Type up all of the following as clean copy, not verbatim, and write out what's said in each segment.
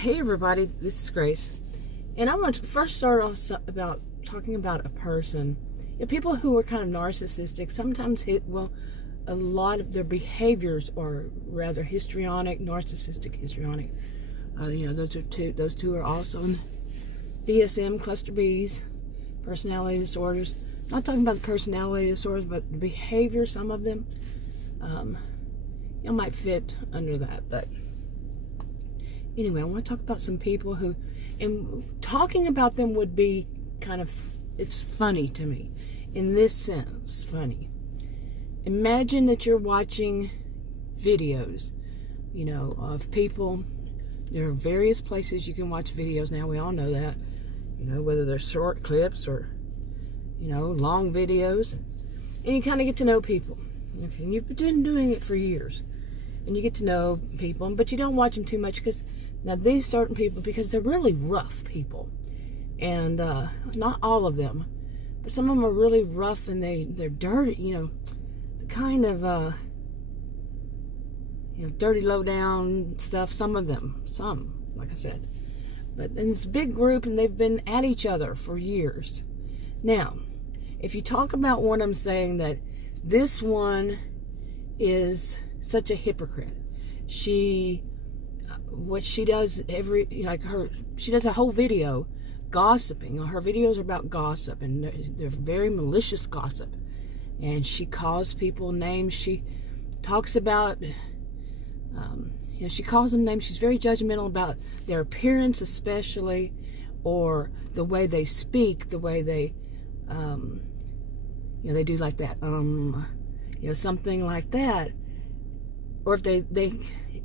Hey everybody, this is Grace, and I want to first start off about talking about a person. People who are kind of narcissistic sometimes a lot of their behaviors are rather histrionic, narcissistic histrionic. Those two are also in DSM cluster B's, personality disorders. I'm not talking about the personality disorders, but the behavior. Some of them, might fit under that, but. Anyway, I want to talk about some people who, and talking about them would be kind of, it's funny to me. In this sense, funny. Imagine that you're watching videos, of people. There are various places you can watch videos now. We all know that. Whether they're short clips or, long videos. And you kind of get to know people. Okay, and you've been doing it for years. And you get to know people, but you don't watch them too much because now these certain people, because they're really rough people, and not all of them, but some of them are really rough and they're dirty, kind of dirty, low down stuff. Some, like I said, but in this big group, and they've been at each other for years. Now, if you talk about one of them saying that this one is such a hypocrite, what she does she does a whole video gossiping. Her videos are about gossip, and they're very malicious gossip, and she calls people names. She talks about she calls them names. She's very judgmental about their appearance, especially, or the way they speak, the way they they do like that something like that. Or if they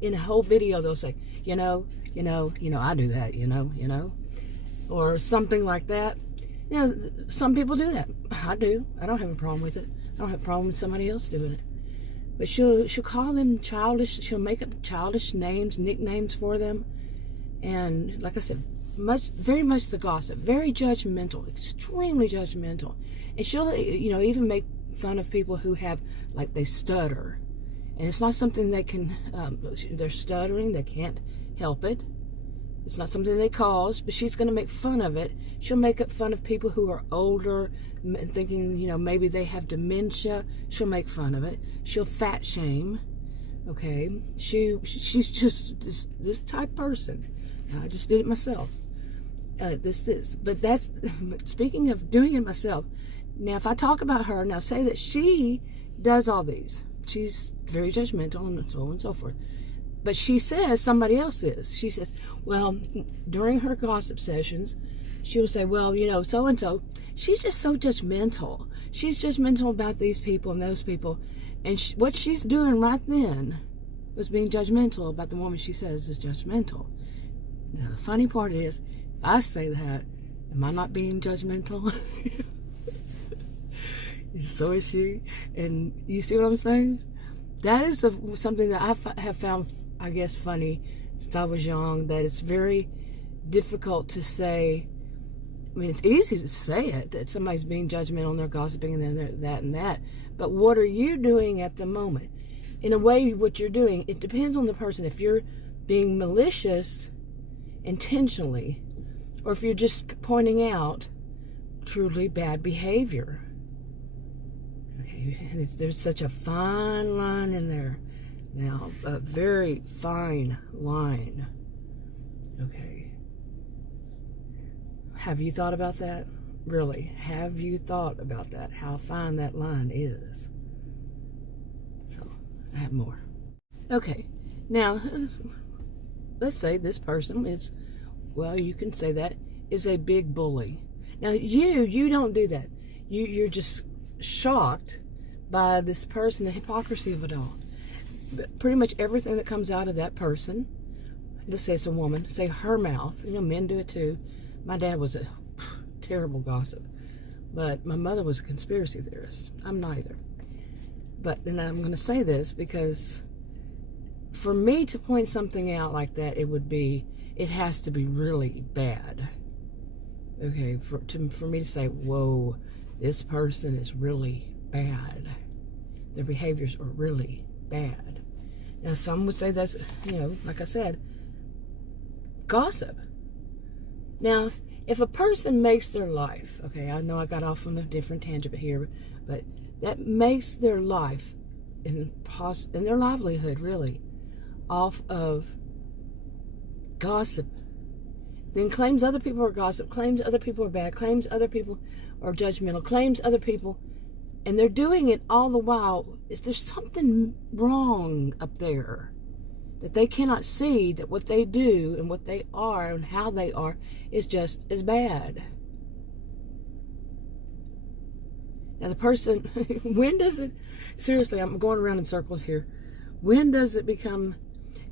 in a whole video they'll say, I do that, or something like that. Some people do that. I do. I don't have a problem with it. I don't have a problem with somebody else doing it. But she'll call them childish. She'll make up childish names, nicknames for them, and like I said, very much the gossip, very judgmental, extremely judgmental, and she'll even make fun of people who have, like, they stutter. And it's not something they can, they're stuttering, they can't help it. It's not something they cause, but she's going to make fun of it. She'll make up fun of people who are older, thinking, maybe they have dementia. She'll make fun of it. She'll fat shame, okay? She's just this type person. I just did it myself. But that's, speaking of doing it myself, now if I talk about her, now say that she does all these. She's very judgmental and so on and so forth. But she says somebody else is. She says, well, during her gossip sessions, she will say, well, so-and-so, she's just so judgmental. She's judgmental about these people and those people. And what she's doing right then was being judgmental about the woman she says is judgmental. Now, the funny part is, if I say that, am I not being judgmental? So is she. And you see what I'm saying? That is something that I have found, I guess, funny since I was young, that it's very difficult to say. I mean, it's easy to say it, that somebody's being judgmental and they're gossiping and then they're that and that. But what are you doing at the moment? In a way, what you're doing, it depends on the person. If you're being malicious intentionally, or if you're just pointing out truly bad behavior. And there's such a fine line in there. Now, a very fine line. Okay. Have you thought about that? Really? Have you thought about that? How fine that line is? So, I have more. Okay. Now, let's say this person is, well, you can say that, is a big bully. Now, you don't do that. You're just shocked by this person, the hypocrisy of it all. Pretty much everything that comes out of that person, let's say it's a woman, say her mouth, men do it too. My dad was a terrible gossip, but my mother was a conspiracy theorist. I'm neither. But then I'm going to say this because for me to point something out like that, it has to be really bad. Okay, for me to say, whoa, this person is really bad. Their behaviors are really bad. Now, some would say that's, like I said, gossip. Now, if a person makes their life, okay, I know I got off on a different tangent here, but that makes their life and their livelihood really off of gossip, then claims other people are gossip, claims other people are bad, claims other people are judgmental, claims other people, and they're doing it all the while. There's something wrong up there that they cannot see, that what they do and what they are and how they are is just as bad. Now the person, when does it, seriously, I'm going around in circles here. When does it become,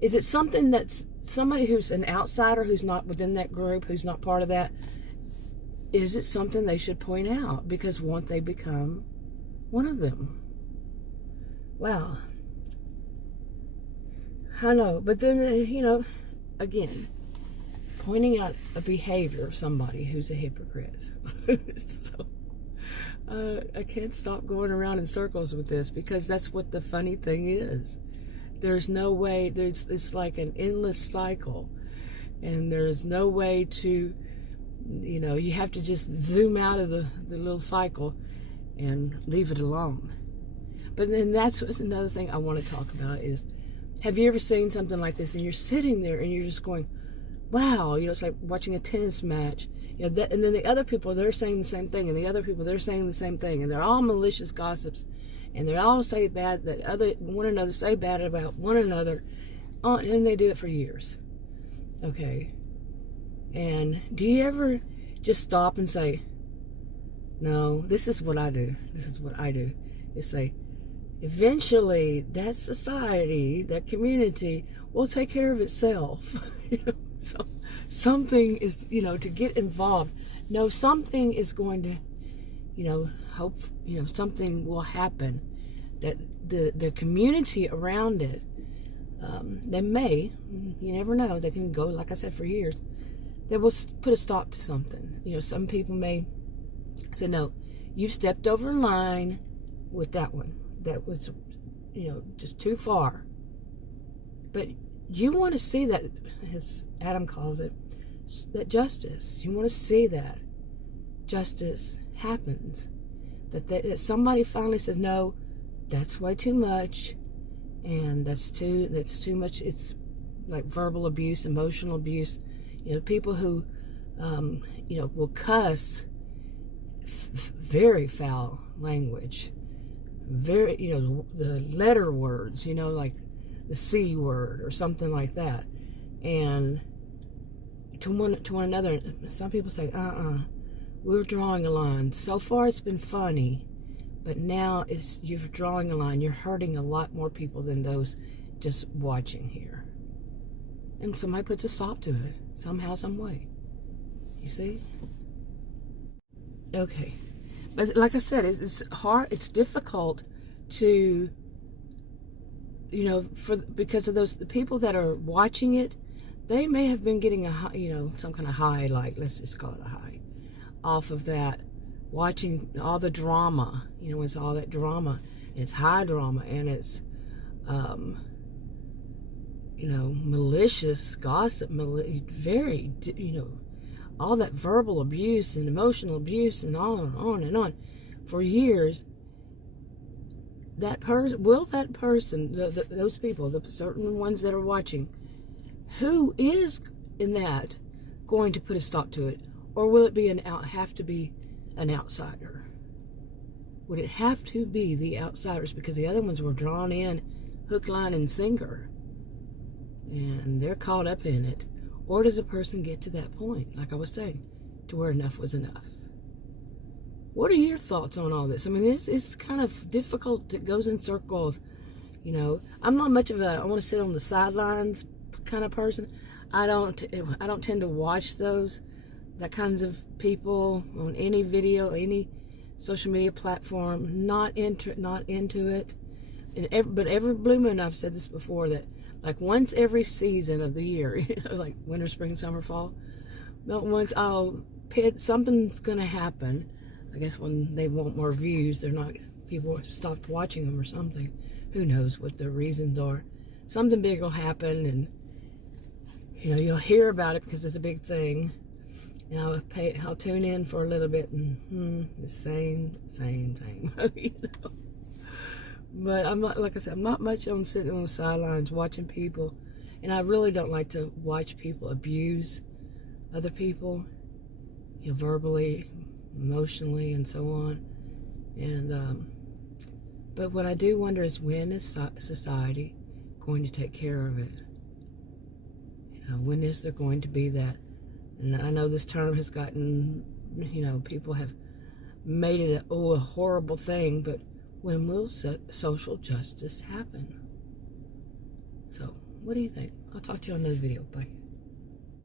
is it something that's somebody who's an outsider, who's not within that group, who's not part of that? Is it something they should point out? Because won't they become one of them? Wow. I know, but then, again, pointing out a behavior of somebody who's a hypocrite. So, I can't stop going around in circles with this, because that's what the funny thing is. There's no way, it's like an endless cycle, and there's no way to, you have to just zoom out of the little cycle and leave it alone. But then that's another thing I want to talk about is, have you ever seen something like this and you're sitting there and you're just going, wow, it's like watching a tennis match, and then the other people, they're saying the same thing, and the other people, they're saying the same thing, and they're all malicious gossips, and they all say bad, one another say bad about one another, and they do it for years. Okay. And do you ever just stop and say, no, this is what I do. This is what I do. You say, eventually that society, that community will take care of itself. So something is, to get involved. No, something is going to, hope, something will happen, that the community around it, they may, you never know, they can go, like I said, for years, they will put a stop to something. Some people may say, no, you've stepped over a line with that one. That was, just too far. But you want to see that, as Adam calls it, that justice. You want to see that justice happens. That somebody finally says, no, that's way too much, and that's too much. It's like verbal abuse, emotional abuse. People who, will cuss very foul language. Very, the letter words, like the C word or something like that. And to one another, some people say, we're drawing a line. So far it's been funny, but now you're drawing a line. You're hurting a lot more people than those just watching here. And somebody puts a stop to it, somehow, some way. You see? Okay. But like I said, it's hard, it's difficult to, because of the people that are watching it, they may have been getting a high, some kind of high, like, let's just call it a high, off of that, watching all the drama, it's all that drama, it's high drama, and it's, malicious gossip, very, all that verbal abuse and emotional abuse and on and on for years. That person, those people, the certain ones that are watching, who is in that going to put a stop to it? Or will it have to be an outsider? Would it have to be the outsiders, because the other ones were drawn in hook, line, and sinker, and they're caught up in it? Or does a person get to that point, like I was saying, to where enough was enough? What are your thoughts on all this? I mean, it's kind of difficult. It goes in circles. I'm not much of I want to sit on the sidelines kind of person. I don't tend to watch that kinds of people on any video, any social media platform. Not into it. But every blue moon, I've said this before, that like once every season of the year, like winter, spring, summer, fall, not once something's gonna happen. I guess when they want more views, people stopped watching them or something. Who knows what the reasons are? Something big will happen, and you know, you'll hear about it because it's a big thing. And I'll tune in for a little bit and the same. You know? But I'm not, like I said, I'm not much on sitting on the sidelines watching people. And I really don't like to watch people abuse other people, you know, verbally, emotionally, and so on. And but what I do wonder is, when is society going to take care of it? You know, when is there going to be that? And I know this term has gotten, you know, people have made it a horrible thing, but when will social justice happen? So, what do you think? I'll talk to you on another video. Bye.